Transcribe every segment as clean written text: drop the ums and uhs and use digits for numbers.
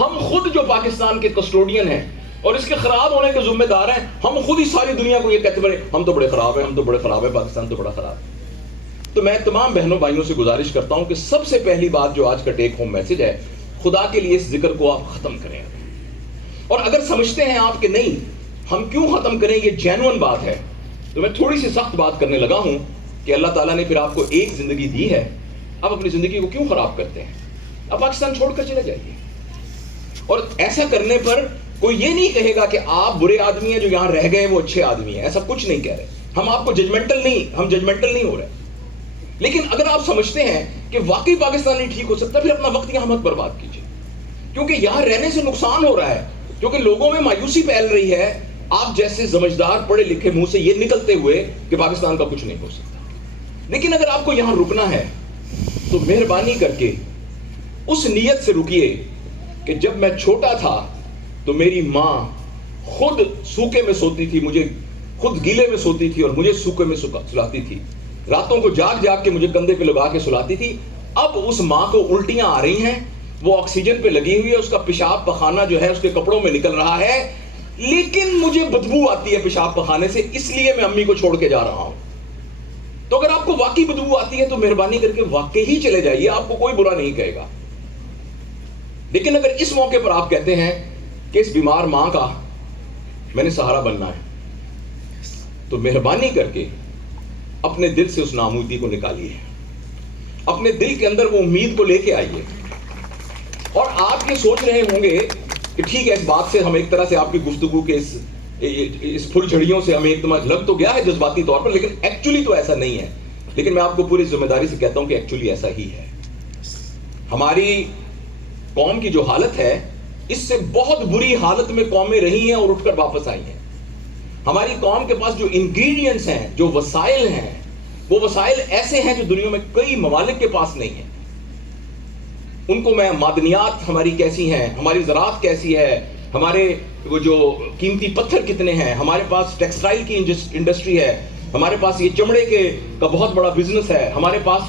ہم خود جو پاکستان کے کسٹوڈین ہیں اور اس کے خراب ہونے کے ذمہ دار ہیں، ہم خود ہی ساری دنیا کو یہ کہتے ہیں ہم تو بڑے خراب ہیں، ہم تو بڑے خراب ہیں، پاکستان تو بڑا خراب ہے۔ تو میں تمام بہنوں بھائیوں سے گزارش کرتا ہوں کہ سب سے پہلی بات جو آج کا ٹیک ہوم میسج ہے، خدا کے لیے اس ذکر کو آپ ختم کریں، اور اگر سمجھتے ہیں آپ کہ نہیں ہم کیوں ختم کریں، یہ جینوئن بات ہے، تو میں تھوڑی سی سخت بات کرنے لگا ہوں کہ اللہ تعالیٰ نے پھر آپ کو ایک زندگی دی ہے، اب اپنی زندگی کو کیوں خراب کرتے ہیں؟ اب پاکستان چھوڑ کر چلے جائیے۔ اور ایسا کرنے پر کوئی یہ نہیں کہے گا کہ آپ برے آدمی ہیں، جو یہاں رہ گئے وہ اچھے آدمی ہیں، ایسا کچھ نہیں کہہ رہے، ہم آپ کو ججمنٹل نہیں ہو رہے، لیکن اگر آپ سمجھتے ہیں کہ واقعی پاکستان نہیں ٹھیک ہو سکتا، پھر اپنا وقت یہاں مت برباد کیجیے، کیونکہ یہاں رہنے سے نقصان ہو رہا ہے، کیونکہ لوگوں میں مایوسی پھیل رہی ہے آپ جیسے سمجھدار پڑھے لکھے منہ سے یہ نکلتے ہوئے کہ پاکستان کا کچھ نہیں ہو سکتا۔ لیکن اگر آپ کو یہاں رکنا ہے تو مہربانی کر کے اس نیت سے رکیے کہ جب میں چھوٹا تھا تو میری ماں خود سوکے میں سوتی تھی، مجھے خود گیلے میں سوتی تھی اور مجھے سوکے میں سلاتی تھی، راتوں کو جاگ جاگ کے مجھے کندھے پہ لگا کے سلاتی تھی۔ اب اس ماں کو الٹیاں آ رہی ہیں، وہ آکسیجن پہ لگی ہوئی ہے، اس کا پیشاب پخانہ جو ہے اس کے کپڑوں میں نکل رہا ہے، لیکن مجھے بدبو آتی ہے پیشاب پخانے سے، اس لیے میں امی کو چھوڑ کے جا رہا ہوں۔ تو اگر آپ کو واقعی بدبو آتی ہے تو مہربانی کر کے واقعی ہی چلے جائیے، آپ کو کوئی برا نہیں کہے گا۔ لیکن اگر اس موقع پر آپ کہتے ہیں کہ اس بیمار ماں کا میں نے سہارا بننا ہے، تو مہربانی کر کے اپنے دل سے اس ناامیدی کو نکالیے، اپنے دل کے اندر وہ امید کو لے کے آئیے۔ اور آپ یہ سوچ رہے ہوں گے کہ ٹھیک ہے، اس بات سے ہم ایک طرح سے آپ کی گفتگو کے اس پھل جھڑیوں سے ہمیں ایک لگ تو گیا ہے جذباتی طور پر، لیکن ایکچولی تو ایسا نہیں ہے۔ لیکن میں آپ کو پوری ذمہ داری سے کہتا ہوں کہ ایکچولی ایسا ہی ہے۔ ہماری قوم کی جو حالت ہے، اس سے بہت بری حالت میں قومیں رہی ہیں اور اٹھ کر واپس آئی ہیں۔ ہماری قوم کے پاس جو انگریڈینٹس ہیں، جو وسائل ہیں، وہ وسائل ایسے ہیں جو دنیا میں کئی ممالک کے پاس نہیں ہیں۔ ان کو میں معدنیات ہماری کیسی ہیں، ہماری زراعت کیسی ہے، ہمارے وہ جو قیمتی پتھر کتنے ہیں، ہمارے پاس ٹیکسٹائل کی انڈسٹری ہے، ہمارے پاس یہ چمڑے کا بہت بڑا بزنس ہے، ہمارے پاس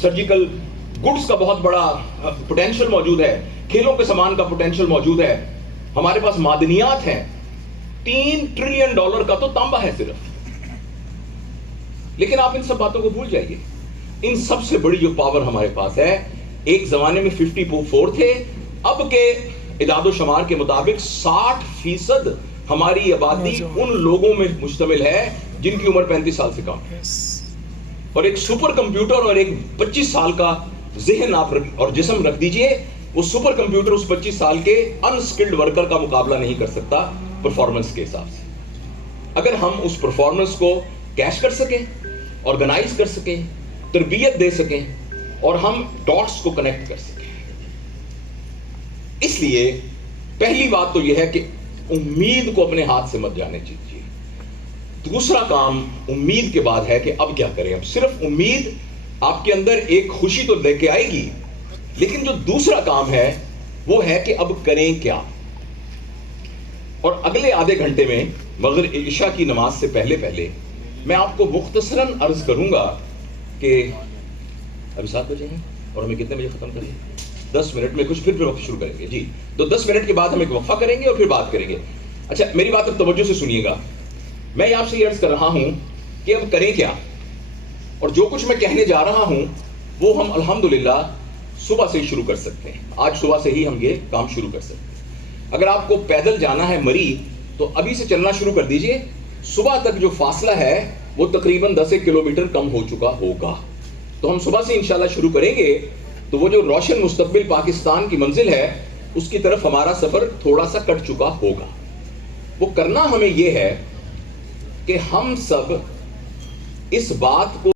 سرجیکل گڈز کا بہت بڑا پوٹینشل موجود ہے، کھیلوں کے سامان کا پوٹینشل موجود ہے، ہمارے پاس معدنیات ہیں، $3 ٹریلین کا تو تانبا ہے صرف۔ لیکن آپ ان سب باتوں کو بھول جائیے، ان سب سے بڑی جو پاور ہمارے پاس ہے، ایک زمانے میں 54 تھے، اب کے اعداد و شمار کے مطابق 60% ہماری آبادی ان لوگوں میں مشتمل ہے جن کی عمر 35 سال سے کم ہے، اور ایک سپر کمپیوٹر اور ایک 25 سال کا ذہن آپ اور جسم رکھ دیجئے، وہ سپر کمپیوٹر اس 25 سال کے انسکلڈ ورکر کا مقابلہ نہیں کر سکتا پرفارمنس کے حساب سے۔ اگر ہم اس پرفارمنس کو کیش کر سکیں، آرگنائز کر سکیں، تربیت دے سکیں، اور ہم ڈاٹس کو کنیکٹ کر سکیں۔ اس لیے پہلی بات تو یہ ہے کہ امید کو اپنے ہاتھ سے مت جانے دیجیے۔ دوسرا کام امید کے بعد ہے کہ اب کیا کریں۔ اب صرف امید آپ کے اندر ایک خوشی تو لے کے آئے گی، لیکن جو دوسرا کام ہے وہ ہے کہ اب کریں کیا۔ اور اگلے آدھے گھنٹے میں مغرب عشاء کی نماز سے پہلے میں آپ کو مختصراً عرض کروں گا کہ ابھی 7 بجے ہیں اور ہمیں کتنے بجے ختم کریں؟ 10 منٹ میں کچھ پھر وقت شروع کریں گے جی، تو 10 منٹ کے بعد ہم ایک وقفہ کریں گے اور پھر بات کریں گے۔ اچھا، میری بات اب توجہ سے سنیے گا، میں آپ سے یہ عرض کر رہا ہوں کہ اب کریں کیا، اور جو کچھ میں کہنے جا رہا ہوں وہ ہم الحمدللہ صبح سے ہی شروع کر سکتے ہیں، آج صبح سے ہی ہم یہ کام شروع کر سکتے ہیں۔ اگر آپ کو پیدل جانا ہے مری تو ابھی سے چلنا شروع کر دیجئے، صبح تک جو فاصلہ ہے وہ تقریباً 10 کلومیٹر کم ہو چکا ہوگا، تو ہم صبح سے انشاءاللہ شروع کریں گے، تو وہ جو روشن مستقبل پاکستان کی منزل ہے اس کی طرف ہمارا سفر تھوڑا سا کٹ چکا ہوگا۔ وہ کرنا ہمیں یہ ہے کہ ہم سب اس بات کو